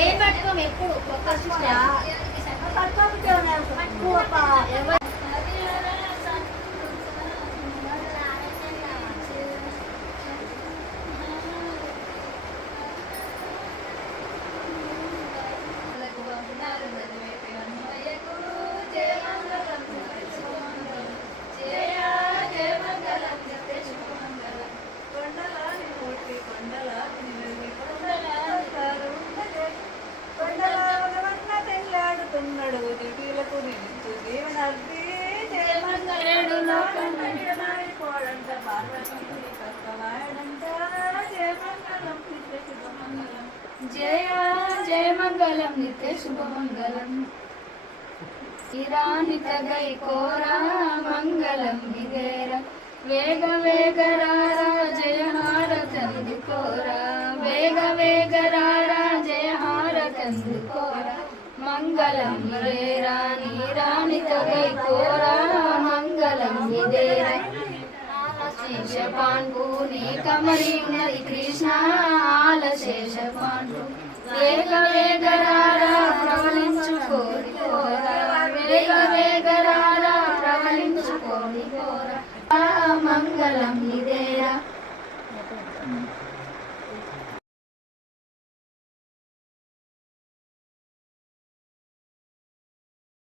ఏం పట్టుకోము ఎప్పుడు? కొత్త తెల్లాడుతున్నాడు దివిలకు నిలుచు దీవెనర్ది జయమంగళుడు లోకమంట పార్వతీ జయమంగళం నిత్య శుభమంగళం. జయ జయ మంగళం నిత్య శుభమంగళం. ఇరానిత గై కోరా మంగళం నిగేర వేగ వేగ రారా జయ హార కంది కోరా. వేగ వేగ రారా జయ హార కంది కోరా. మంగళం రాణి రాణి తగై కోరా మంగళం శేషపాన్పు నీ కమరి ఉన్నది కృష్ణ ఆల శేషపాన్పు వేగ వేగరారా ప్రవలించుకోని కోరా వేగ వేగరారా ప్రవలించుకోని కోరా మంగళం ఇదేరా